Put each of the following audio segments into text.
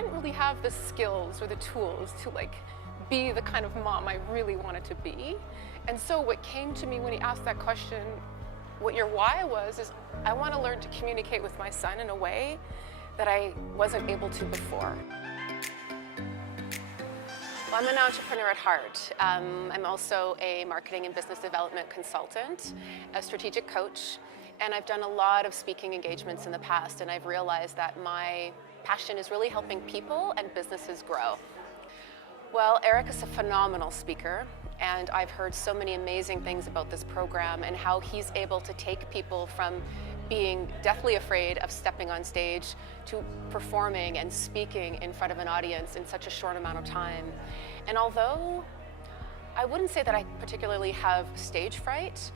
didn't really have the skills or the tools to be the kind of mom I really wanted to be. And so what came to me when he asked that question, what your why was, is I want to learn to communicate with my son in a way that I wasn't able to before. Well, I'm an entrepreneur at heart. I'm also a marketing and business development consultant, a strategic coach, and I've done a lot of speaking engagements in the past, and I've realized that my passion is really helping people and businesses grow. Well, Eric is a phenomenal speaker, and I've heard so many amazing things about this program and how he's able to take people from being deathly afraid of stepping on stage to performing and speaking in front of an audience in such a short amount of time. And although I wouldn't say that I particularly have stage fright,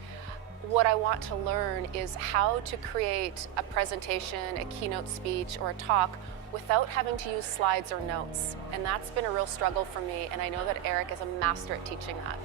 what I want to learn is how to create a presentation, a keynote speech, or a talk without having to use slides or notes. And that's been a real struggle for me, and I know that Eric is a master at teaching that.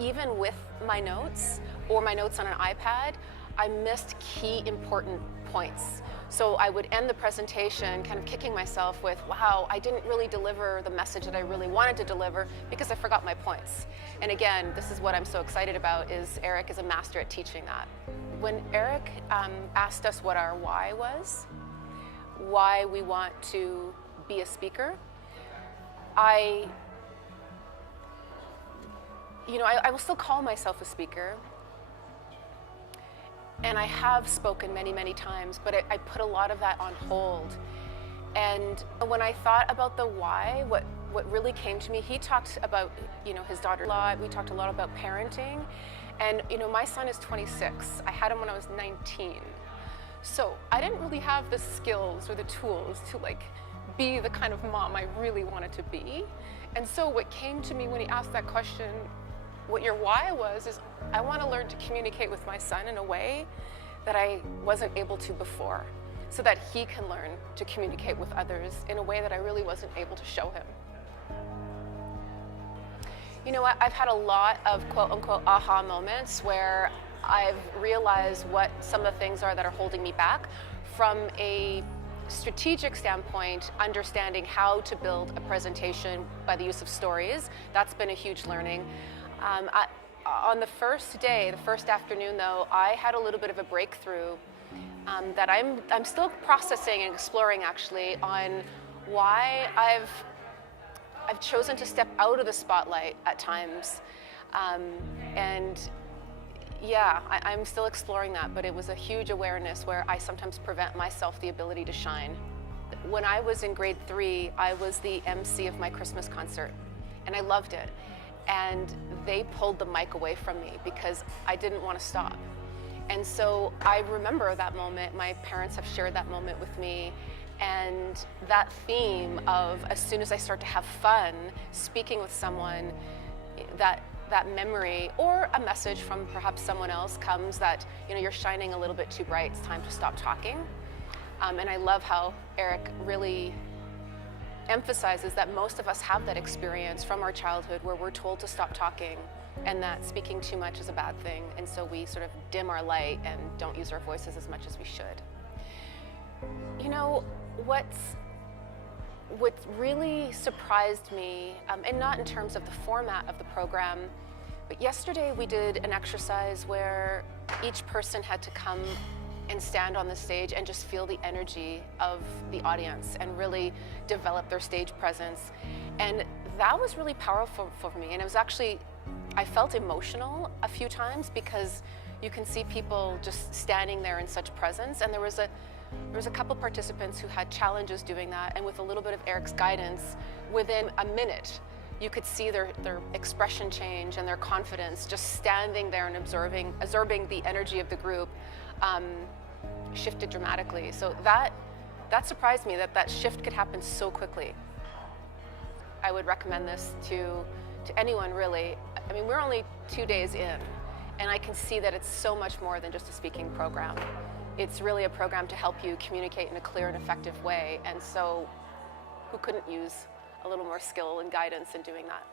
Even with my notes, or my notes on an iPad, I missed key important points. So I would end the presentation kind of kicking myself with, wow, I didn't really deliver the message that I really wanted to deliver because I forgot my points. And again, this is what I'm so excited about, is Eric is a master at teaching that. When Eric asked us what our why was, why we want to be a speaker, I will still call myself a speaker. And I have spoken many, many times, but I put a lot of that on hold. And when I thought about the why, what really came to me, he talked about, his daughter a lot. We talked a lot about parenting. And, my son is 26. I had him when I was 19. So I didn't really have the skills or the tools to be the kind of mom I really wanted to be. And so what came to me when he asked that question, what your why was, is I want to learn to communicate with my son in a way that I wasn't able to before, so that he can learn to communicate with others in a way that I really wasn't able to show him. I've had a lot of quote-unquote aha moments where I've realized what some of the things are that are holding me back. From a strategic standpoint, understanding how to build a presentation by the use of stories, that's been a huge learning. On the first day, the first afternoon though, I had a little bit of a breakthrough that I'm still processing and exploring actually, on why I've chosen to step out of the spotlight at times. And yeah, I'm still exploring that, but it was a huge awareness where I sometimes prevent myself the ability to shine. When I was in grade 3, I was the MC of my Christmas concert, and I loved it. And they pulled the mic away from me because I didn't want to stop. And so I remember that moment. My parents have shared that moment with me. And that theme of, as soon as I start to have fun speaking with someone, that memory or a message from perhaps someone else comes that, you're shining a little bit too bright, it's time to stop talking. And I love how Eric really emphasizes that most of us have that experience from our childhood where we're told to stop talking, and that speaking too much is a bad thing, and so we sort of dim our light and don't use our voices as much as we should. What really surprised me, and not in terms of the format of the program, but yesterday we did an exercise where each person had to come and stand on the stage and just feel the energy of the audience and really develop their stage presence. And that was really powerful for me. And it was actually, I felt emotional a few times because you can see people just standing there in such presence. And there was a couple participants who had challenges doing that, and with a little bit of Eric's guidance, within a minute, you could see their expression change and their confidence, just standing there and absorbing the energy of the group, shifted dramatically. So that surprised me, that shift could happen so quickly. I would recommend this to anyone, really. I mean, we're only 2 days in, and I can see that it's so much more than just a speaking program. It's really a program to help you communicate in a clear and effective way, and so who couldn't use a little more skill and guidance in doing that?